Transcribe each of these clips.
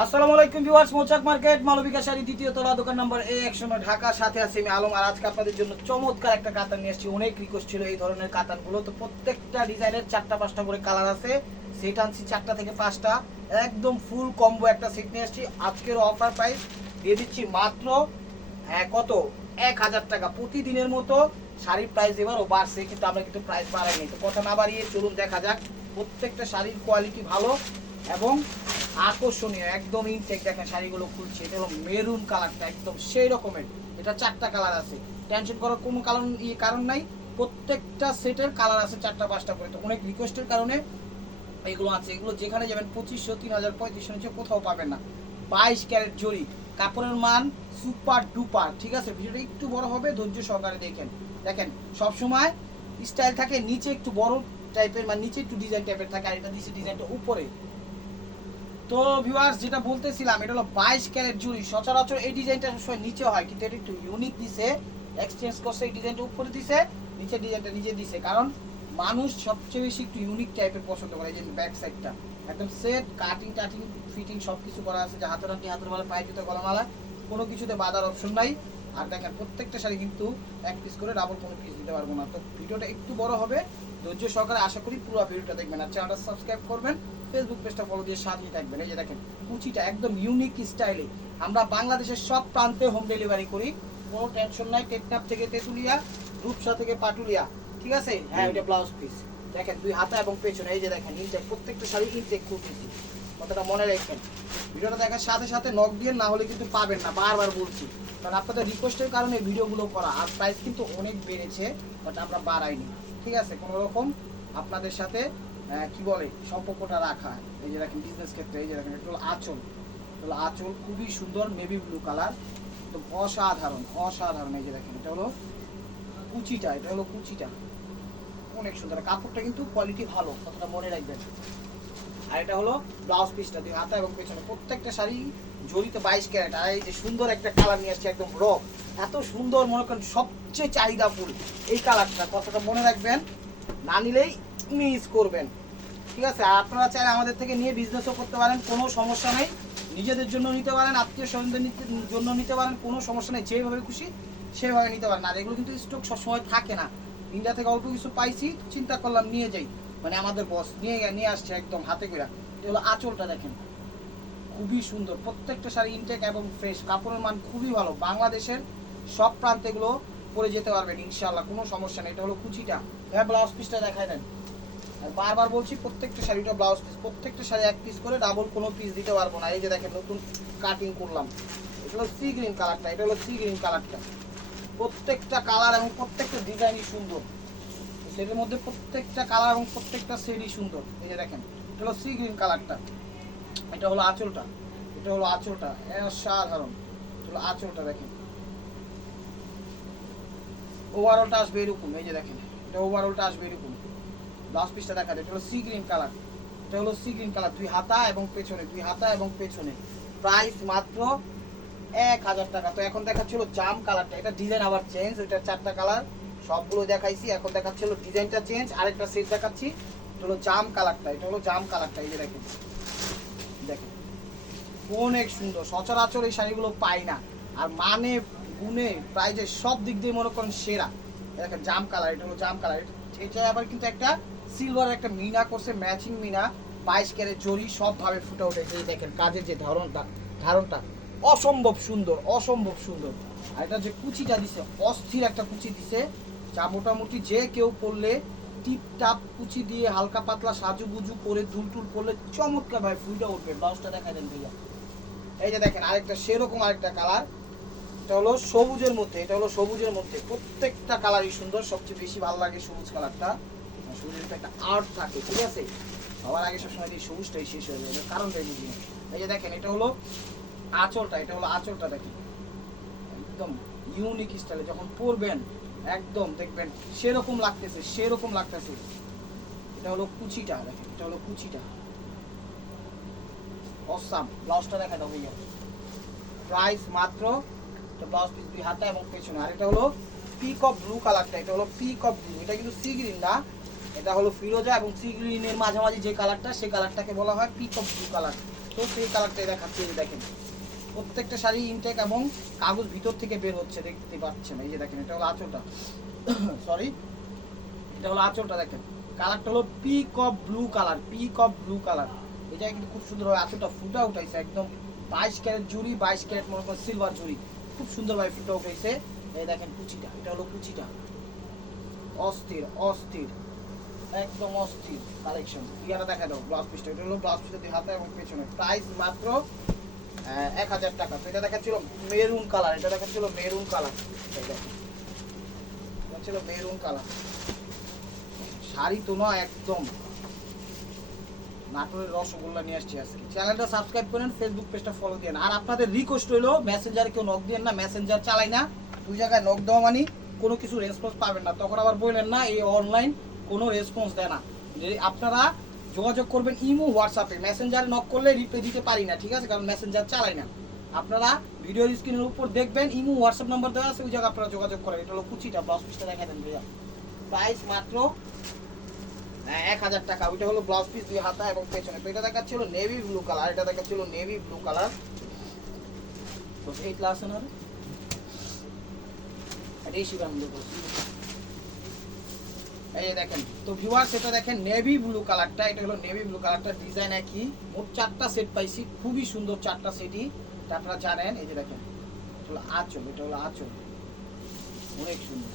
আসসালামু আলাইকুম ভিউয়ার্স, মৌচাক মার্কেট মালবিকা শাড়ি দ্বিতীয় তলা, দোকান নম্বর A109, ঢাকা। সাথে আছি আমি আলম। আর আজকে আপনাদের জন্য চমৎকার একটা কাতান নিয়ে এসেছি। অনেক রিকোয়েস্ট ছিল এই ধরনের কাতানগুলো, তো প্রত্যেকটা ডিজাইনের 4টা-5টা করে কালার আছে। সেট আনছি 4টা থেকে 5টা, একদম ফুল কম্বো একটা সেট নিয়ে এসেছি। আজকের অফার প্রাইস দিয়ে দিচ্ছি মাত্র কত 1000 টাকা। প্রতিদিনের মতো শাড়ির প্রাইস এবারও বাড়ছে, কিন্তু আমরা কিন্তু প্রাইস বাড়াইনি। তো কথা না বাড়িয়ে চলুন দেখা যাক। প্রত্যেকটা শাড়ির কোয়ালিটি ভালো এবং আকর্ষণীয়, একদম ইনটেক। দেখেন শাড়িগুলো খুলছে, এটা হলো মেরুন কালারটা, একদম সেই রকমের। এটা 4টা কালার আছে, টেনশন করার কোনো কারণ নাই। প্রত্যেকটা সেটের কালার আছে 4টা-5টা করে। তো অনেক রিকোয়েস্টের কারণে এগুলো আছে। এগুলো যেখানে যাবেন 2500, 3000, 3500 নিচে কোথাও পাবেন না। 22 ক্যারেট জরি, কাপড়ের মান সুপার ডুপার। ঠিক আছে, ভিডিওটা একটু বড় হবে, ধৈর্য সহকারে দেখেন। দেখেন সবসময় স্টাইল থাকে নিচে একটু বড় টাইপের, মানে নিচে একটু ডিজাইন টাইপের থাকে, আর এটা দিচ্ছে ডিজাইনটা উপরে। তো ভিউয়ার্স, যেটা বলতেছিলাম, এটা হলো 22 ক্যারেট জুড়ি। সচরাচর এই ডিজাইনটা সবসময় নিচে হয়, কিন্তু এটা একটু ইউনিক দিছে, এক্সচেঞ্জ করছে। এই ডিজাইনটা উপরে দিছে, নিচে ডিজাইনটা নিচে দিছে, কারণ মানুষ সবচেয়ে বেশি একটু ইউনিক টাইপের পছন্দ করে। এই যে ব্যাক সাইডটা একদম সেট, কাটিং টাটিং ফিটিং সব কিছু করা আছে, যে হাতের আংটি, হাতের মালা, পায়ে জুতো, গলামালা, কোনো কিছুতে বাঁধার অপশন নাই। আর দেখেন প্রত্যেকটা শাড়ি কিন্তু এক পিস করে, ডাবল কোনো পিস দিতে পারবো না। তো ভিডিওটা একটু বড় হবে, ধৈর্য সহকারে আশা করি পুরো ভিডিওটা দেখবেন। আর চ্যানেলটা সাবস্ক্রাইব করবেন, ফেসবুক পেজটা ফলো দিয়ে সাথেই থাকবেন। এই যে দেখেন কুচিটা একদম ইউনিক স্টাইলে। আমরা বাংলাদেশের সব প্রান্তে হোম ডেলিভারি করি, কোনো টেনশন নাই। টেকনাফ থেকে তেঁতুলিয়া, রূপসা থেকে পাটুলিয়া। ঠিক আছে, হ্যাঁ এটা ব্লাউজ পিস। দেখেন দুই হাতা এবং পেছনে, এই যে দেখেন ইনটেক, প্রত্যেকটা শাড়ি ইনটেক করতেছি, কথাটা মনে রাখবেন। ভিডিওটা দেখার সাথে সাথে নক দিয়ে, না হলে কিন্তু পাবেন না। বারবার বলছি, কারণ আপনাদের রিকোয়েস্টের কারণে ভিডিওগুলো করা। আর প্রাইস কিন্তু অনেক বেড়েছে, বাট আমরা বাড়াইনি। ঠিক আছে, কোনো রকম আপনাদের সাথে কি বলে সম্পর্কটা রাখা। এই যে দেখেন বিজনেস ক্ষেত্রে, এই যে দেখেন এটা হলো আঁচল। হলো আঁচল খুবই সুন্দর, নেভি ব্লু কালার, একদম অসাধারণ অসাধারণ। এই যে দেখেন এটা হলো কুচিটা, এটা হলো কুচিটা, অনেক সুন্দর। কাপড়টা কিন্তু কোয়ালিটি ভালো, কথাটা মনে রাখবেন। আর এটা হলো ব্লাউজ পিসটা, দুই হাতা এবং পেছনে। প্রত্যেকটা শাড়ি জড়িত 22 ক্যারেট। আর এই যে সুন্দর একটা কালার নিয়ে আসছে, একদম র, এত সুন্দর, মনে করেন সবচেয়ে চাহিদা ফুল এই কালারটা, কথাটা মনে রাখবেন, না নিলেই মিস করবেন। ঠিক আছে, আর আপনারা চাইলে আমাদের থেকে নিয়ে বিজনেসও করতে পারেন, কোনো সমস্যা নেই। নিজেদের জন্য নিতে পারেন, আত্মীয় স্বজনদের জন্য নিতে পারেন, কোনো সমস্যা নেই। যেভাবে খুশি সেভাবে নিতে পারেন। আর এগুলো কিন্তু স্টক সবসময় থাকে না। ইন্ডিয়া থেকে অল্প কিছু পাইছি, চিন্তা করলাম নিয়ে যাই, মানে আমাদের বস নিয়ে আসছে একদম হাতে করে। এটা হলো আঁচলটা, দেখেন খুবই সুন্দর। প্রত্যেকটা শাড়ি ইনটেক এবং ফ্রেশ, কাপড়ের মান খুবই ভালো। বাংলাদেশের সব প্রান্তে এগুলো পরে যেতে পারবেন ইনশাল্লাহ, কোনো সমস্যা নেই। এটা হলো কুচিটা, হ্যাঁ ব্লাউজ পিসটা দেখায় দেন। আর বারবার বলছি, প্রত্যেকটা শাড়িটা ব্লাউজ পিস, প্রত্যেকটা শাড়ি এক পিস করে, ডাবল কোনো পিস দিতে পারবো না। এই যে দেখেন নতুন কাটিং করলাম, এটা হলো সি গ্রিন কালারটা, এটা হলো সি গ্রিন কালারটা। প্রত্যেকটা কালার এবং প্রত্যেকটা ডিজাইনই সুন্দর। সেটার মধ্যে প্রত্যেকটা কালার এবং প্রত্যেকটা শেডই সুন্দর। এই যে দেখেন এটা হলো সি গ্রিন কালারটা, এটা হলো আঁচলটা, এটা হলো আঁচলটা, অসাধারণ। এটা হলো আঁচলটা, দেখেন ওভারঅলটা আসবে এরকম। এই যে দেখেন এটা ওভারঅলটা আসবে এরকম। ব্লাউজ পিসটা দেখা যায়, এটা হলো সি গ্রিন কালার, এটা হলো সি গ্রিন কালার, দুই হাতা এবং পেছনে, দুই হাতা এবং পেছনে। প্রাইস মাত্র 1000 টাকা। তো এখন দেখাচ্ছিল জাম কালারটা, এটা ডিজাইন আবার চেঞ্জ। ওইটা 4টা কালার সবগুলো দেখাইছি, এখন দেখাচ্ছিল ডিজাইনটা চেঞ্জ। আরেকটা সেট দেখাচ্ছি, এটা হলো জাম কালারটা, এটা হলো জাম কালারটা। এই যে দেখেন, দেখেন অনেক সুন্দর। সচরাচর এই শাড়িগুলো পাই না, আর মানে গুণে প্রাইজে সব দিক দিয়ে মনে করেন সেরা। দেখেন জাম কালার, এটা হলো জাম কালার। এটা আবার কিন্তু একটা সিলভারের একটা মিনা করছে, ম্যাচিং মিনা, 22 ক্যারেট জরি, সবভাবে ফুটে উঠেছে। এই দেখেন কাজের যে ধারণটা অসম্ভব সুন্দর, অসম্ভব সুন্দর। আর এটা যে কুচিটা দিছে, অস্থির একটা কুচি দিছে, যা মোটামুটি যে কেউ পরলে টিপ টাপ কুচি দিয়ে হালকা পাতলা সাজুগুজু করে দুলটুল করলে চমৎকার ভাই ফুলটা উঠবে। ব্লাউজটা দেখা দেন ভাইয়া। এই যে দেখেন আরেকটা সেরকম আরেকটা কালার, এটা হলো সবুজের মধ্যে, এটা হলো সবুজের মধ্যে। প্রত্যেকটা কালারই সুন্দর, সবচেয়ে বেশি ভালো লাগে সবুজ কালারটা। সবুজের একটা আর্ট থাকে, ঠিক আছে। সবার আগে সবসময় এই সবুজটাই শেষ হয়ে যাবে, কারণটাই বুঝি না। এই যে দেখেন এটা হলো আঁচলটা, এটা হলো আঁচলটা, দেখেন একদম ইউনিক স্টাইলে যখন পরবেন একদম দেখবেন সেরকম লাগতেছে, সেরকম লাগতেছে। এটা হলো কুচিটা, দেখেন এটা হলো কুচিটা, অসাম। ব্লাউজটা দেখা দাও ভাইয়া। প্রাইস মাত্র, এটা ব্লাউজ পিস, দুই হাতা এবং পেছনে। আর এটা হলো পিক অফ ব্লু কালারটা, এটা হলো পিক অফ ব্লু। এটা কিন্তু সি গ্রিন না, এটা হলো ফিরোজা এবং সি গ্রিনের মাঝামাঝি যে কালারটা, সেই কালারটাকে বলা হয় পিক অফ ব্লু কালার। তো সেই কালারটাই দেখাচ্ছি, এই যে দেখেন প্রত্যেকটা শাড়ি ইনটেক এবং কাগজ ভিতর থেকে বের হচ্ছে, দেখতে পাচ্ছেন। এই যে দেখেন এটা হলো আঁচলটা, সরি এটা হলো আঁচলটা। দেখেন কালারটা হলো peacock blue colour, peacock blue colour. এটা কিন্তু খুব সুন্দরভাবে আঁচলটা ফুটা উঠাইছে, একদম 22 ক্যারেট জুড়ি, 22 ক্যারেট মনে করেন সিলভার জুড়ি, খুব সুন্দরভাবে ফুটা উঠাইছে। এই দেখেন কুচিটা, এটা হলো কুচিটা, অস্থির অস্থির একদম অস্থির কালেকশন। ইয়াটা দেখা দাও ব্লাউজ পিসটা, এটা হলো ব্লাউজ পিসটা দুই হাতে এবং পেছনে। প্রাইস মাত্র 1000 টাকা। তো এটা দেখাচ্ছিল মেরুন কালার, এটা দেখাচ্ছিল মেরুন কালার, এটা ছিল মেরুন কালার। শাড়ি তো না একদম নাটোরের রসগোল্লা নিয়ে আসছি আজকে। চ্যানেলটা সাবস্ক্রাইব করেন, ফেসবুক পেজটা ফলো দেন। আর আপনাদের রিকোয়েস্ট হইলো মেসেঞ্জারে কেউ নক দেন না, মেসেঞ্জার চালাই না। দুই জায়গায় নক দেওয়া মানে কোনো কিছু রেসপন্স পাবেন না, তখন আবার বললেন না এই অনলাইন কোনো রেসপন্স দেয় না। আপনারা যোগাযোগ করবেন ইমো হোয়াটসঅ্যাপে, মেসেঞ্জারে নক করলে রিপ্লাই দিতে পারি না, ঠিক আছে, কারণ মেসেঞ্জার চালাই না। আপনারা ভিডিওর স্ক্রিনের উপর দেখবেন ইমো হোয়াটসঅ্যাপ নাম্বার দেওয়া আছে, ওই জায়গায় আপনারা যোগাযোগ করেন। এটা হলো কুচিটা, ব্লাউজ পিসটা দেখা দেন ভাইয়া। প্রাইস মাত্র 1000 টাকা। ওইটা হলো ব্লাউজ পিস দুই হাতা এবং পেছনে। তো এটা দেখাচ্ছিল নেভি ব্লু কালার, এটা দেখাচ্ছিল নেভি ব্লু কালার। তো এই ক্লাস না এই শিবাম ব্লু, এই দেখেন। তো ভিউয়ার্স এটা দেখেন নেভি ব্লু কালারটা, এটা হলো নেভি ব্লু কালারটা, ডিজাইন একই। মোট 4টা সেট পাইছি, খুবই সুন্দর 4টা সেটই, এটা আপনারা জানেন। এই যে দেখেন এটা হলো আঁচল, এটা হলো আঁচল, অনেক সুন্দর।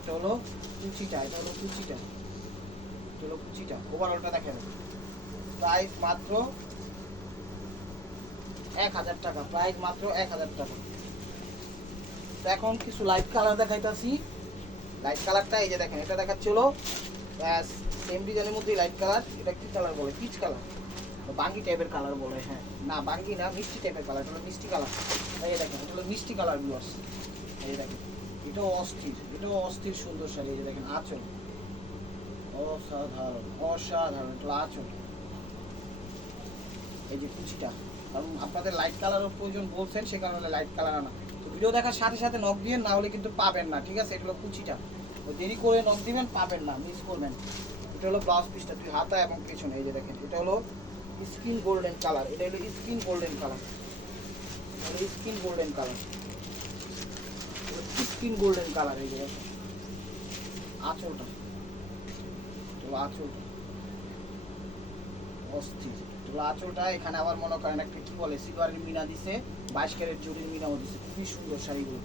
এটা হলো কুচিটা, এটা হলো কুচিটা, এটা হলো কুচিটা। ওভারঅলটা দেখেন। প্রাইস মাত্র 1000 টাকা, প্রাইস মাত্র 1000 টাকা। তো এখন কিছু লাইট কালার দেখাইতাছি। লাইট কালারটা এই যে দেখেন, এটা দেখাচ্ছিল সেম ডিজাইনের মধ্যে লাইট কালার। এটা কি কালার বলে? পিচ কালার, বাঙ্গি টাইপের কালার বলে। হ্যাঁ না বাঙ্গি না, মিষ্টি টাইপের কালার, এটা হলো মিষ্টি কালার। এই দেখেন এটা হলো মিষ্টি কালার ভিউয়ার্স। এই দেখেন এটাও অস্থির, এটাও অস্থির সুন্দর শাড়ি। এই যে দেখেন আঁচল, অসাধারণ অসাধারণ, এটা হলো আঁচল। এই যে কুচিটা, কারণ আপনাদের লাইট কালারের প্রয়োজন বলছেন, সে কারণে লাইট কালার আনা। তো ভিডিও দেখার সাথে সাথে নক দিয়ে, না হলে কিন্তু পাবেন না, ঠিক আছে। এটা হলো কুচিটা, দেরি করে নক দিবেন পাবেন না, মিস করবেন। এটা হলো ব্লাউজ পিসটা দুই হাতা এবং পেছনে। এই যে দেখেন এটা হলো স্কিন গোল্ডেন কালার, এটা হলো skin golden colour, skin golden colour, skin golden colour. এই যে আঁচলটা, আঁচলটা অস্থির, আঁচলটা এখানে আবার মনে করেন একটা কি বলে সিলভারের মিনা দিছে, 22 ক্যারেট জুড়ির মিনাও দিছে, খুবই সুন্দর শাড়িগুলো।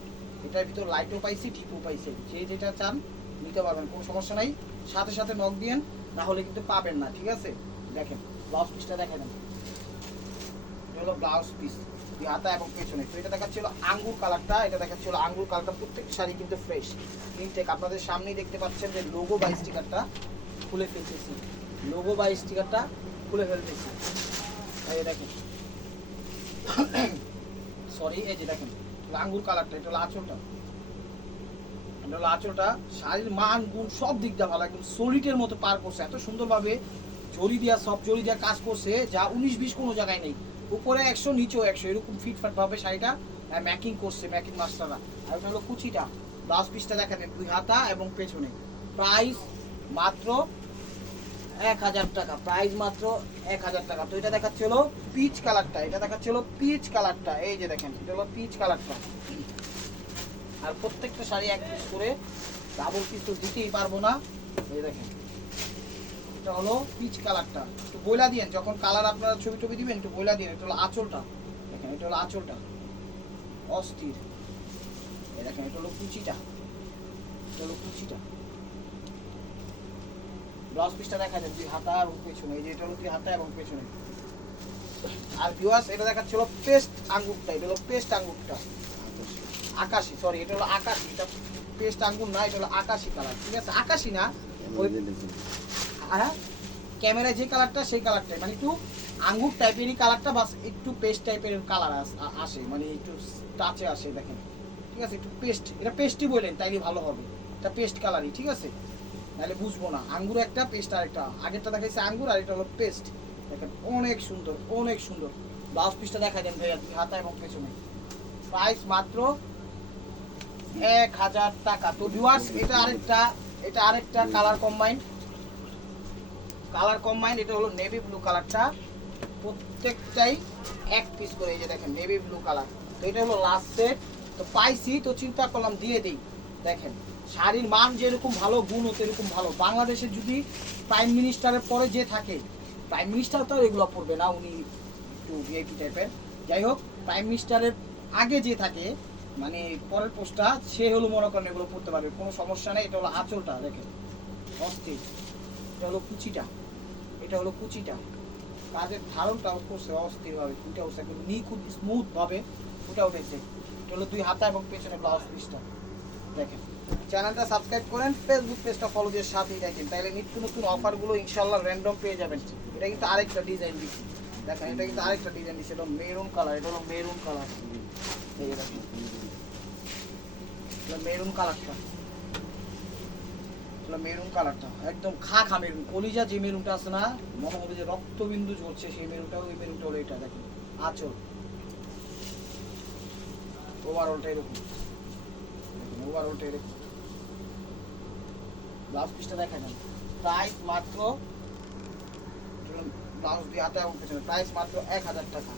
এটার ভিতর লাইটও পাইছি, ডিপও পাইছে, যে যেটা চান নিতে পারবেন, কোনো সমস্যা নাই। সাথে সাথে নক দিয়েন, না হলে কিন্তু পাবেন না, ঠিক আছে। দেখেন ব্লাউজ পিসটা দেখে নেন, এটা হলো ব্লাউজ পিস হাতা এবং পেছনে। তো এটা দেখাচ্ছিল আঙ্গুর কালারটা, এটা দেখাচ্ছিল আঙ্গুর কালারটা। প্রত্যেকটা শাড়ি কিন্তু ফ্রেশ ইনটেক, আপনাদের সামনেই দেখতে পাচ্ছেন যে লোগো বা স্টিকারটা খুলে ফেলতেছি, লোগো বা স্টিকারটা খুলে ফেলতেছি। এই দেখেন সরি, এই যে দেখেন আঙ্গুর কালারটা, এটা হলো আঁচলটা, এটা হলো আঁচলটা। শাড়ির মান গুণ সব দিক দিয়ে ভালো, একদম সলিডের মতো পার করছে, এত সুন্দরভাবে জরি দিয়া সব জরি দিয়া কাজ করছে, যা 19-20 কোনো জায়গায় নেই। উপরে 100 নিচেও 100, এরকম ফিটফাট ভাবে শাড়িটা ম্যাকিং করছে ম্যাকিং মাস্টাররা। আর এটা হলো কুচিটা, ব্লাউজ পিসটা দেখাবেন দুই হাতা এবং পেছনে। প্রাইস মাত্র 1000 টাকা, প্রাইস মাত্র 1000 টাকা। তো এটা দেখাচ্ছিল পিচ কালারটা, এটা দেখাচ্ছিল পিচ কালারটা। এই যে দেখেন এটা হলো পিচ কালারটা। আর প্রত্যেকটা শাড়ি এক পিস করে, ডাবল পিস তো দিতেই পারবো না। এই দেখেন এটা হলো পিচ কালারটা, একটু বইলা দিয়েন যখন কালার আপনারা ছবি টবি দিবেন, একটু বইলা দিয়েন। এটা হলো আঁচলটা, দেখেন এটা হলো আঁচলটা, অস্থির। এই দেখেন এটা হলো কুচিটা, এটা হলো কুচিটা। ব্লাউজ পিসটা দেখা যায় দুই হাতা এবং পেছনে। এই যে এটা হলো দুই হাতা এবং পেছনে। আর ভিউয়ার্স এটা দেখাচ্ছিল পেস্ট আঙ্গুরটা, এটা হলো পেস্ট আঙ্গুরটা, আকাশি, সরি এটা হলো আকাশি, এটা পেস্ট আঙ্গুর না, এটা হলো আকাশি কালার, ঠিক আছে। আকাশি না, ওই হ্যাঁ ক্যামেরায় যে কালারটা সেই কালারটাই, মানে একটু আঙ্গুর টাইপেরই কালারটা, বাস একটু পেস্ট টাইপের কালার আসে, মানে একটু টাচে আসে, দেখেন ঠিক আছে। একটু পেস্ট, এটা পেস্টই বললেন তাইলে ভালো হবে, এটা পেস্ট কালারই, ঠিক আছে, নাহলে বুঝবো না। আঙ্গুর একটা, পেস্ট আর একটা, আগেরটা দেখাইছে আঙ্গুর আর এটা হলো পেস্ট। দেখেন অনেক সুন্দর, অনেক সুন্দর। ব্লাউজ পিসটা দেখা দেন ভাইয়া দুই হাতা এবং পেছনে। প্রাইস মাত্র 1000 টাকা। তো ভিউয়ার্স এটা আরেকটা কালার কম্বাইন্ড, এটা হলো নেভি ব্লু কালারটা, প্রত্যেকটাই এক পিস করে। এই যে দেখেন নেভি ব্লু কালার, তো এটা হলো লাস্ট সেট। তো পাইছি তো চিন্তা করলাম দিয়ে দিই। দেখেন শাড়ির মান যেরকম ভালো, গুণও সেরকম ভালো। বাংলাদেশে যদি প্রাইম মিনিস্টারের পরে যে থাকে, প্রাইম মিনিস্টার তো এগুলো পড়বে না, উনি একটু ভিআইপি টাইপের, যাই হোক প্রাইম মিনিস্টারের আগে যে থাকে মানে পরের পোস্টটা, সে হলো মনে করেন এগুলো পড়তে পারবে, কোনো সমস্যা নেই। এটা হলো আঁচলটা দেখেন অস্থির, এটা হলো কুচিটা, এটা হলো কুচিটা, কাজের ধারণটা করছে অস্থিরভাবে, ফুটে উঠছে একদম নিখুঁত স্মুথ ভাবে ফুটে উঠেছে। এটা হলো 2 হাতা এবং পেছনে ব্লাউজ পিসটা দেখেন। চ্যানেলটা সাবস্ক্রাইব করেন, ফেসবুক পেজটা ফলো দিয়ে সাথেই দেখেন, তাহলে নিত্য নতুন অফারগুলো ইনশাল্লাহ র্যান্ডম পেয়ে যাবেন। এটা কিন্তু আরেকটা ডিজাইন দিচ্ছি দেখেন, এটা কিন্তু আরেকটা ডিজাইন দিচ্ছে, এটা মেরুন কালার, এটা হলো মেরুন কালার, এই যে দেখেন মেরুন কালারটা, মেরুন কালারটা একদম খা খা মেরুন, কলিজা যে মেরুনটা আছে না, মনে হবে যে রক্তবিন্দু ঝরছে সেই মেরুনটা, ওই মেরুনটা হলো এটা দেখেন। আঁচল ওভারঅলটা এরকম, ওভারঅলটা এরকম, ব্লাউজ পিসটা দেখা যান। প্রাইস মাত্র, ব্লাউজ দিয়ে হাতে এবং পেছনে, প্রাইস মাত্র 1000 টাকা।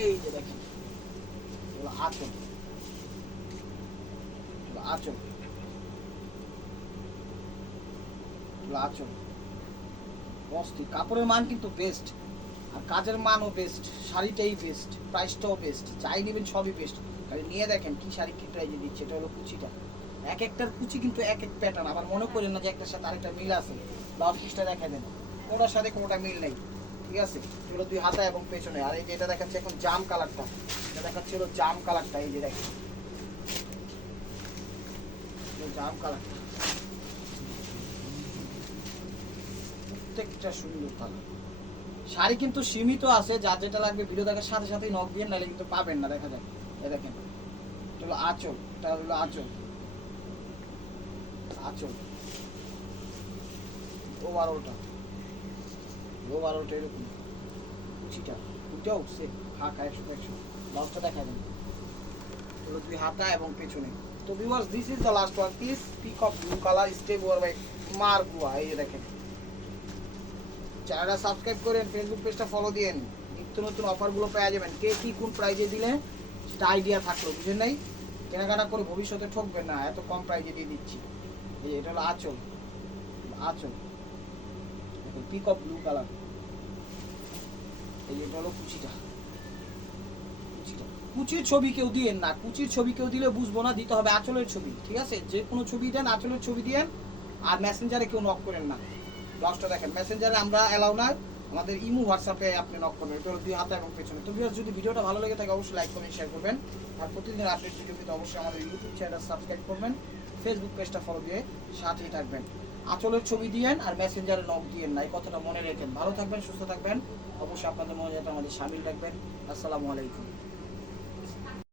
এই যে দেখেন আঁচল, আঁচল, আঁচল অস্থির। কাপড়ের মান কিন্তু বেস্ট, আর কাজের মানও বেস্ট, শাড়িটাই বেস্ট, প্রাইসটাও বেস্ট, যাই নেবেন সবই বেস্ট। খালি নিয়ে দেখেন কি শাড়ি কি প্রাইজে দিচ্ছে। এটা হলো কুচিটা, এক একটার কুচি কিন্তু এক এক প্যাটার্ন, আবার মনে করেন না যে একটার সাথে আরেকটা মিল আছে। ব্লাউজ পিসটা দেখা দেন, কোনোটার সাথে কোনোটা মিল নেই, ঠিক আছে। এগুলো 2 হাতা এবং পেছনে। আর এই যে এটা দেখাচ্ছে এখন জাম কালারটা, এটা দেখাচ্ছে হলো জাম কালারটা, এই যে দেখেন জাম কালারটা, প্রত্যেকটা সুন্দর কালার। শাড়ি কিন্তু সীমিত আছে, যার যেটা লাগবে ভিডিও দেখার সাথে সাথেই নক দিয়ে, নাহলে কিন্তু পাবেন না। দেখা যায় এই দেখেন, এটা হলো আঁচল, এটা হলো আঁচল, আঁচল ওভারঅলটা, ওভারঅলটা এরকম, কুচিটা কুচিটা উঠছে ফাঁকা 100-100। ব্লাউজটা দেখা দেন, হলো 2 হাতা এবং পেছনে। তো viewers, this is the last one piece, pick of blue colour, step over by মারগুয়া। এই যে দেখেন, চ্যানেলটা সাবস্ক্রাইব করেন, ফেসবুক পেজটা ফলো দিয়েন, নিত্য নতুন অফারগুলো পেয়ে যাবেন। কে কি কোন প্রাইজে দিলে সেটা আইডিয়া থাকলো, বুঝেন নাই? কেনাকাটা করে ভবিষ্যতে ঠকবেন না, এত কম প্রাইজে দিয়ে দিচ্ছি। এই যে এটা হলো আঁচল, আঁচল পিক অফ ব্লু কালার। এই যে এটা হলো কুচিটা, কুচিটা, কুচির ছবি কেউ দিয়েন না, কুচির ছবি কেউ দিলে বুঝবো না, দিতে হবে আঁচলের ছবি, ঠিক আছে। যে কোনো ছবি দেন, আঁচলের ছবি দিয়েন, আর মেসেঞ্জারে কেউ নক করেন না। ব্লাউজটা দেখেন, মেসেঞ্জারে আমরা অ্যালাউ না, আমাদের ইমো হোয়াটসঅ্যাপে আপনি নক করবেন। এটা 2 হাতা এবং পেছনে। তো ভিউয়ার্স, যদি ভিডিওটা ভালো লেগে থাকে অবশ্যই লাইক করবেন, শেয়ার করবেন, আর প্রতিদিন আপডেট ভিডিও পেতে অবশ্যই আমাদের ইউটিউব চ্যানেল সাবস্ক্রাইব করবেন, ফেসবুক পেজটা ফলো দিয়ে সাথেই থাকবেন। আঁচলের ছবি দিয়েন আর মেসেঞ্জারে নক দিয়েন না, এই কথাটা মনে রাখেন। ভালো থাকবেন, সুস্থ থাকবেন, অবশ্যই আপনাদের মনে যাতে আমাদের শামিল রাখবেন। আসসালামু আলাইকুম।